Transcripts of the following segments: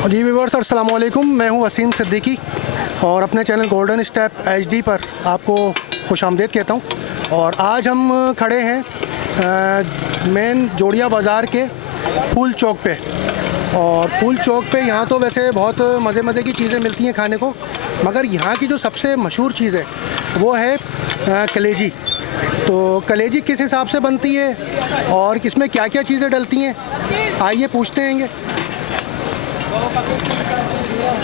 जी viewers, अस्सलाम वालेकुम। मैं हूं वसीम सिद्दीकी और अपने चैनल गोल्डन स्टेप HD पर आपको खुशामदीद कहता हूं। और आज हम खड़े हैं मेन जोड़िया बाज़ार के फूल चौक पे। और फूल चौक पे यहाँ तो वैसे बहुत मज़े की चीज़ें मिलती हैं खाने को, मगर यहाँ की जो सबसे मशहूर चीज़ है वो है कलेजी। तो कलेजी किस हिसाब से बनती है और किसमें क्या क्या चीज़ें डलती हैं, आइए पूछते हैं।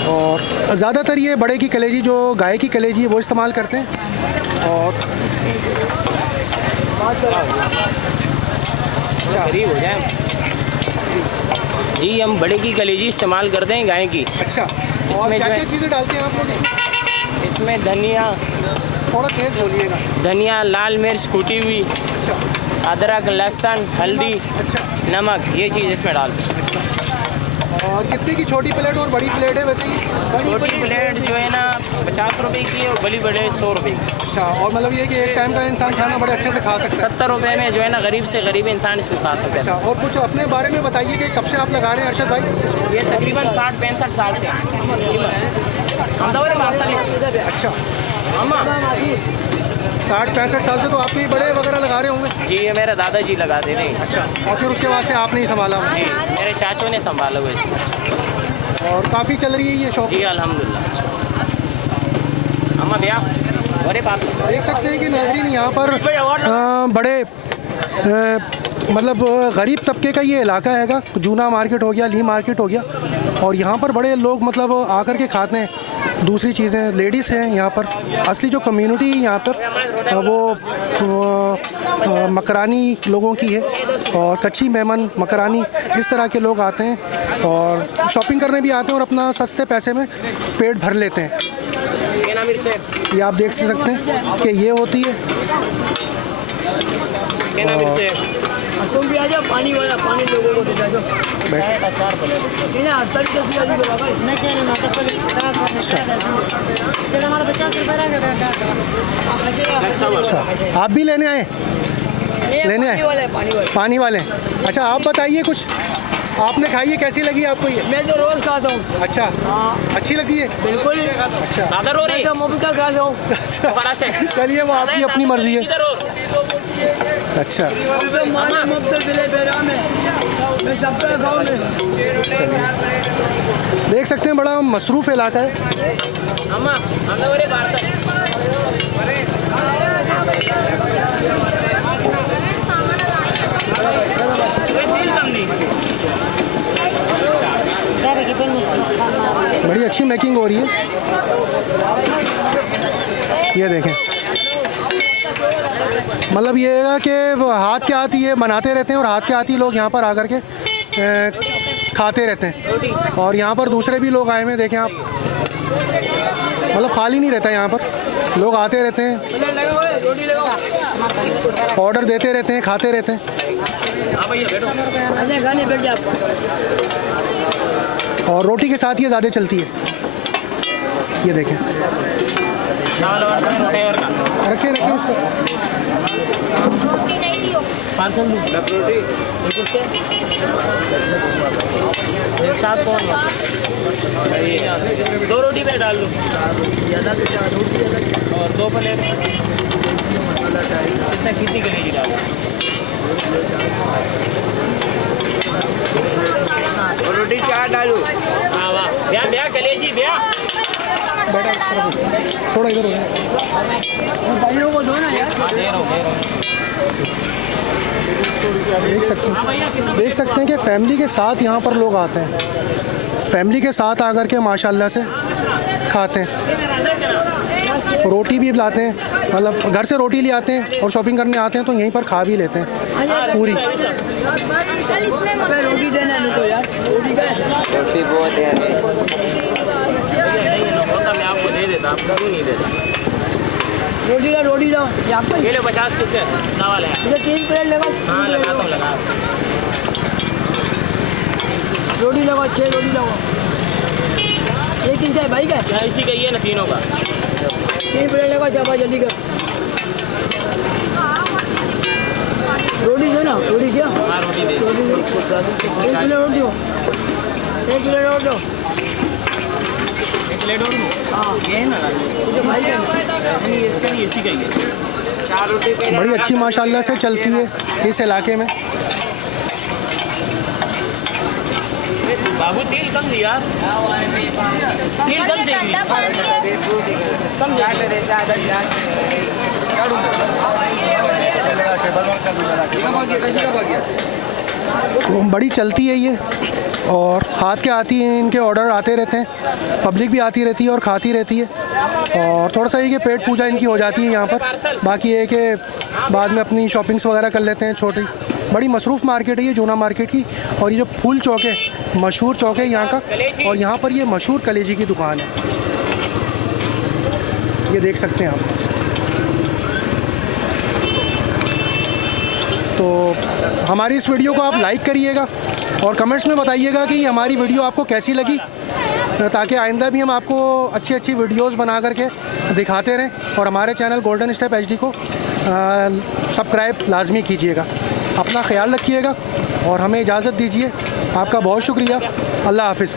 और ज़्यादातर ये बड़े की कलेजी, जो गाय की कलेजी है, वो इस्तेमाल करते हैं। और करीब हो जाए जी, हम बड़े की कलेजी इस्तेमाल करते हैं गाय की। अच्छा, इसमें क्या क्या चीज़ें डालते हैं आप लोग? इसमें धनिया, थोड़ा तेज़ बोलिएगा। धनिया, लाल मिर्च कूटी हुई, अदरक, लहसुन, हल्दी, नमक, ये चीज़ इसमें डालते हैं। और कितने की छोटी प्लेट और बड़ी प्लेट है वैसे? ही छोटी प्लेट जो है ना 50 रुपये की है और बड़ी प्लेट 100 रुपये की। अच्छा, और मतलब ये कि एक टाइम का इंसान खाना बड़े अच्छे से खा सकता है। 70 रुपये में जो है ना गरीब से गरीब इंसान इसको खा सकता है। अच्छा, और कुछ अपने बारे में बताइए कि कब से आप लगा रहे हैं अरशद भाई? ये तकरीबन 60-65 साल से। अच्छा, 60-65 साल से तो आप ये बड़े वगैरह लगा रहे होंगे? जी, ये मेरे दादाजी लगाते थे। अच्छा, और फिर उसके बाद से आपने ही संभाला? जी, मेरे चाचों ने संभाला हुआ इसको। और काफ़ी चल रही है ये शॉप? जी अल्हम्दुलिल्लाह। अम्मा भैया बड़े पास देख सकते हैं कि नाज़रीन यहाँ पर बड़े मतलब गरीब तबके का ये इलाका हैगा। जूना मार्केट हो गया, ली मार्केट हो गया, और यहाँ पर बड़े लोग मतलब आकर के खाते हैं। दूसरी चीज़ें, लेडीज़ हैं यहाँ पर। असली जो कम्युनिटी यहाँ पर वो मकरानी लोगों की है, और कच्ची मेमन, मकरानी, इस तरह के लोग आते हैं और शॉपिंग करने भी आते हैं और अपना सस्ते पैसे में पेट भर लेते हैं। ये आप देख सकते हैं कि ये होती है। तुम भी आ जाओ, पानी वाला पानी लोगों को दे दो। अच्छा, आप भी लेने आए? लेने आए पानी वाले। अच्छा, आप बताइए कुछ, आपने खाई है, कैसी लगी आपको ये? मैं तो रोज खाता हूँ। अच्छा, अच्छी लगी है? बिल्कुल। अच्छा, मैं तो मोबिका खाता हूँ। अच्छा, चलिए, वो आपकी अपनी मर्जी है। अच्छा, देख सकते हैं बड़ा मसरूफ़ इलाका है। बड़ी अच्छी मेकिंग हो रही है, ये देखें। मतलब ये है कि हाथ के हाथ ये बनाते रहते हैं और हाथ के हाथ ही लोग यहाँ पर आकर के खाते रहते हैं। और यहाँ पर दूसरे भी लोग आए हुए हैं, देखें आप। मतलब खाली नहीं रहता यहाँ पर, लोग आते रहते हैं, ऑर्डर देते रहते हैं, खाते रहते हैं। और रोटी के साथ ये ज़्यादा चलती है, ये देखें। रखे उस पर। दो रोटी पे डाल लो और 2 प्लेट। कितनी कलेजी डाल? रोटी 4 डालू। हाँ वाह, ब्याह कलेजी ब्याह। थोड़ा इधर भाइयों को दो ना यार। देख सकते हैं कि फैमिली के साथ यहाँ पर लोग आते हैं, फैमिली के साथ आकर के माशाल्लाह से खाते हैं। रोटी भी लाते हैं, मतलब घर से रोटी ले आते हैं और शॉपिंग करने आते हैं तो यहीं पर खा भी लेते हैं पूरी। रोटी देना नहीं तो यार, रोटी बहुत है, मैं आपको दे देता, आपको क्यों नहीं देता? रोटी लो ये लो 50 किसे चावल है। 3 प्लेट लगा। हाँ लगाता हूँ, लगा। रोटी लगाओ, 6 रोटी लगाओ। ये किसका है भाई का? इसी का ही है ना, तीनों का। 3 प्लेट लगाओ, चापा जल्दी कर। रोटी दो ना, रोटी क्या? हाँ रोटी दे। रोटी दो, 1 प्लेट रोटी दो, 1 प्लेट रोटी दो। प्लेट और ये है ना मुझे भाई का नहीं, इसका नहीं, इसी का ही है। 4 रोटी पे बड़ी अच्छी माशाल्लाह से चलती है इस इलाके में। बाबू तेल कम दिया, तेल कम से कम वो बड़ी चलती है ये, और हाथ के आती हैं, इनके ऑर्डर आते रहते हैं, पब्लिक भी आती रहती है और खाती रहती है। और थोड़ा सा ये कि पेट पूजा इनकी हो जाती है यहाँ पर। बाकी ये कि बाद में अपनी शॉपिंग्स वगैरह कर लेते हैं छोटी। बड़ी मसरूफ़ मार्केट है ये जूना मार्केट की। और ये जो फूल चौक है, मशहूर चौक है यहाँ का, और यहाँ पर ये मशहूर कलेजी की दुकान है, ये देख सकते हैं आप। तो हमारी इस वीडियो को आप लाइक करिएगा और कमेंट्स में बताइएगा कि हमारी वीडियो आपको कैसी लगी, ताकि आइंदा भी हम आपको अच्छी अच्छी वीडियोस बना करके दिखाते रहें। और हमारे चैनल गोल्डन स्टेप HD को सब्सक्राइब लाजमी कीजिएगा। अपना ख्याल रखिएगा और हमें इजाज़त दीजिए। आपका बहुत शुक्रिया। अल्लाह हाफ़िज़।